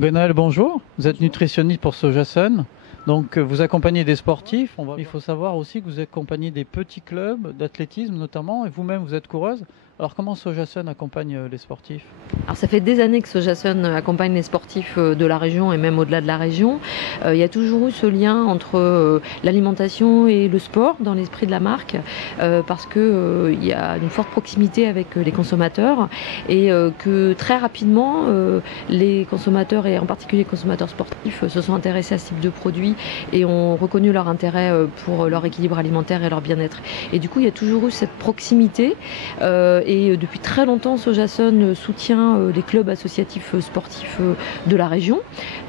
Gwenaël, bonjour. Vous êtes nutritionniste pour Sojasun. Donc, vous accompagnez des sportifs. Il faut savoir aussi que vous accompagnez des petits clubs d'athlétisme notamment. Et vous-même, vous êtes coureuse. Alors, comment Sojasun accompagne les sportifs? Alors ça fait des années que Sojasun accompagne les sportifs de la région et même au-delà de la région. Il y a toujours eu ce lien entre l'alimentation et le sport dans l'esprit de la marque parce que il y a une forte proximité avec les consommateurs et que très rapidement les consommateurs et en particulier les consommateurs sportifs se sont intéressés à ce type de produits et ont reconnu leur intérêt pour leur équilibre alimentaire et leur bien-être. Et du coup, il y a toujours eu cette proximité et depuis très longtemps, Sojasun soutient les clubs associatifs sportifs de la région.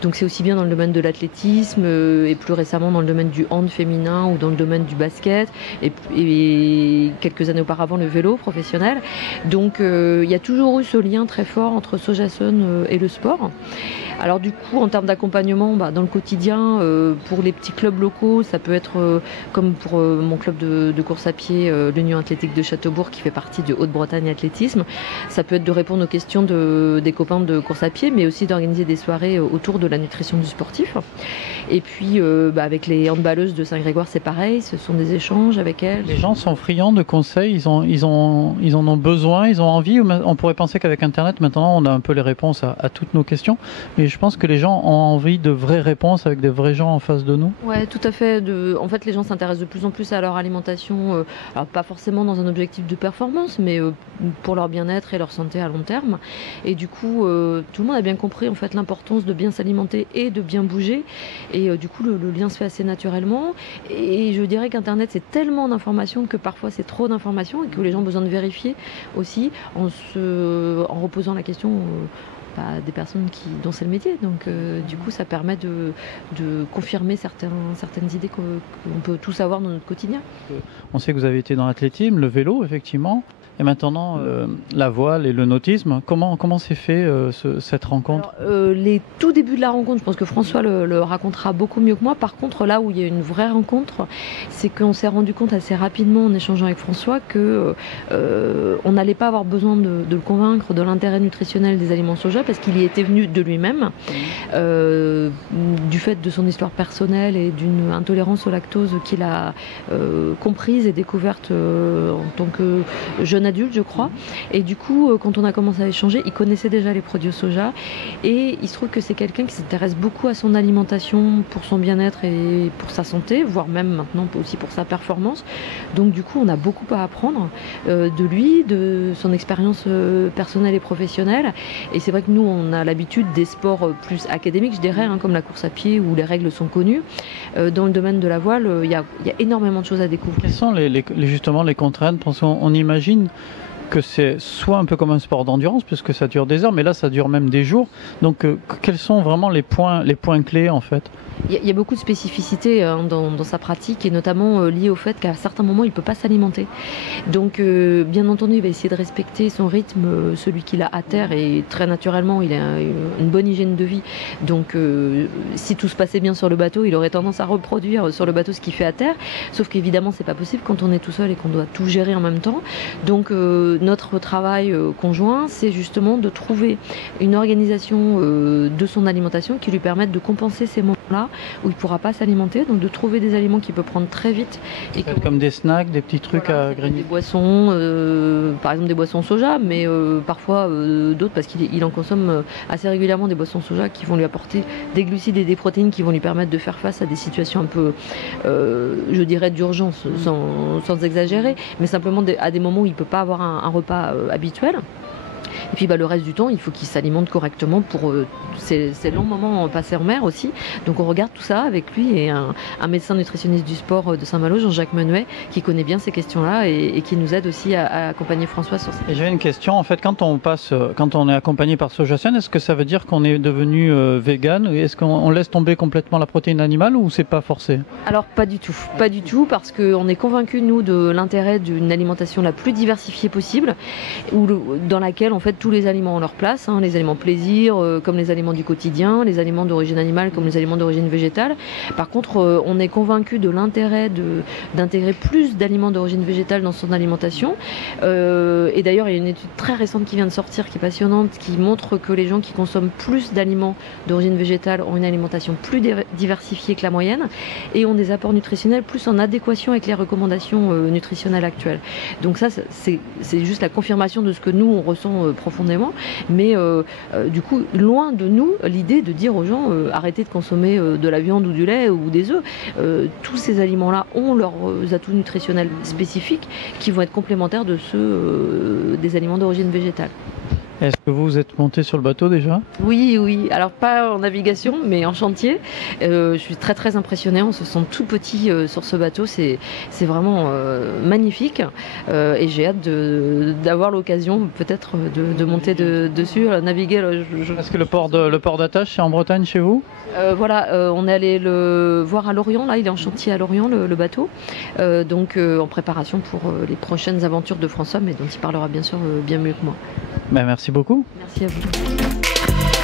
Donc c'est aussi bien dans le domaine de l'athlétisme et plus récemment dans le domaine du hand féminin ou dans le domaine du basket et quelques années auparavant le vélo professionnel. Donc il y a toujours eu ce lien très fort entre Sojasun et le sport. Alors du coup, en termes d'accompagnement, dans le quotidien, pour les petits clubs locaux, ça peut être comme pour mon club de course à pied, l'Union athlétique de Châteaubourg, qui fait partie de Haute-Bretagne Athlétisme. Ça peut être de répondre aux questions des copains de course à pied, mais aussi d'organiser des soirées autour de la nutrition du sportif. Et puis, avec les handballeuses de Saint-Grégoire, c'est pareil, ce sont des échanges avec elles. Les gens sont friands de conseils, ils en ont besoin, ils ont envie. On pourrait penser qu'avec Internet, maintenant, on a un peu les réponses à toutes nos questions. Mais je pense que les gens ont envie de vraies réponses avec des vrais gens en face de nous. Ouais, tout à fait. En fait, les gens s'intéressent de plus en plus à leur alimentation, alors pas forcément dans un objectif de performance, mais pour leur bien-être et leur santé à long terme. Et du coup, tout le monde a bien compris en fait l'importance de bien s'alimenter et de bien bouger. Et du coup, le lien se fait assez naturellement. Et je dirais qu'Internet, c'est tellement d'informations que parfois c'est trop d'informations et que les gens ont besoin de vérifier aussi en reposant la question. Des personnes dont c'est le métier. Donc du coup, ça permet de confirmer certaines idées qu'on peut tous avoir dans notre quotidien. On sait que vous avez été dans l'athlétisme, le vélo, effectivement. Et maintenant, la voile et le nautisme, comment s'est fait cette rencontre? Alors, les tout débuts de la rencontre, je pense que François le racontera beaucoup mieux que moi. Par contre, là où il y a une vraie rencontre, c'est qu'on s'est rendu compte assez rapidement en échangeant avec François que on n'allait pas avoir besoin de le convaincre de l'intérêt nutritionnel des aliments soja parce qu'il y était venu de lui-même, du fait de son histoire personnelle et d'une intolérance au lactose qu'il a comprise et découverte en tant que jeune adulte, je crois. Et du coup, quand on a commencé à échanger, il connaissait déjà les produits au soja. Et il se trouve que c'est quelqu'un qui s'intéresse beaucoup à son alimentation pour son bien-être et pour sa santé, voire même maintenant aussi pour sa performance. Donc du coup, on a beaucoup à apprendre de lui, de son expérience personnelle et professionnelle. Et c'est vrai que nous, on a l'habitude des sports plus académiques, je dirais, comme la course à pied où les règles sont connues. Dans le domaine de la voile, il y a énormément de choses à découvrir. Quelles sont justement les contraintes? Parce qu'on imagine que c'est soit un peu comme un sport d'endurance puisque ça dure des heures, mais là ça dure même des jours. Donc quels sont vraiment les points clés en fait? Il y a beaucoup de spécificités dans sa pratique et notamment liées au fait qu'à certains moments il ne peut pas s'alimenter. Donc bien entendu il va essayer de respecter son rythme, celui qu'il a à terre, et très naturellement il a une bonne hygiène de vie. Donc si tout se passait bien sur le bateau, il aurait tendance à reproduire sur le bateau ce qu'il fait à terre. Sauf qu'évidemment c'est pas possible quand on est tout seul et qu'on doit tout gérer en même temps. Donc notre travail conjoint, c'est justement de trouver une organisation de son alimentation qui lui permette de compenser ces moments-là où il ne pourra pas s'alimenter, donc de trouver des aliments qu'il peut prendre très vite. Et comme des snacks, des petits trucs à grignoter. Des boissons, par exemple des boissons soja, mais parfois d'autres parce qu'il en consomme assez régulièrement, des boissons soja qui vont lui apporter des glucides et des protéines qui vont lui permettre de faire face à des situations un peu, je dirais, d'urgence, sans exagérer, mais simplement à des moments où il ne peut pas avoir un repas habituel. Et puis le reste du temps, il faut qu'il s'alimente correctement pour ces longs moments passés en mer aussi. Donc on regarde tout ça avec lui et un médecin nutritionniste du sport de Saint-Malo, Jean-Jacques Menuet, qui connaît bien ces questions-là et qui nous aide aussi à accompagner François sur ça. Et j'avais une question, en fait, quand on est accompagné par Sojasun, est-ce que ça veut dire qu'on est devenu vegan? Est-ce qu'on laisse tomber complètement la protéine animale ou c'est pas forcé? Alors pas du tout, parce qu'on est convaincus nous de l'intérêt d'une alimentation la plus diversifiée possible, dans laquelle en fait tous les aliments ont leur place, hein, les aliments plaisir comme les aliments du quotidien, les aliments d'origine animale comme les aliments d'origine végétale. Par contre, on est convaincu de l'intérêt d'intégrer plus d'aliments d'origine végétale dans son alimentation. Et d'ailleurs, il y a une étude très récente qui vient de sortir, qui est passionnante, qui montre que les gens qui consomment plus d'aliments d'origine végétale ont une alimentation plus diversifiée que la moyenne et ont des apports nutritionnels plus en adéquation avec les recommandations nutritionnelles actuelles. Donc ça, c'est juste la confirmation de ce que nous, on ressent profondément. Mais du coup, loin de nous l'idée de dire aux gens arrêtez de consommer de la viande ou du lait ou des œufs. Tous ces aliments-là ont leurs atouts nutritionnels spécifiques qui vont être complémentaires de ceux des aliments d'origine végétale. Est-ce que vous êtes monté sur le bateau déjà? Oui, oui. Alors pas en navigation, mais en chantier. Je suis très très impressionnée. On se sent tout petit sur ce bateau. C'est vraiment magnifique. Et j'ai hâte d'avoir l'occasion peut-être de monter dessus, naviguer. Est-ce que le port d'attache, c'est en Bretagne chez vous? Voilà, on est allé le voir à Lorient. Là, il est en chantier à Lorient, le bateau. Donc en préparation pour les prochaines aventures de François, mais dont il parlera bien sûr bien mieux que moi. Ben, merci beaucoup. Merci à vous.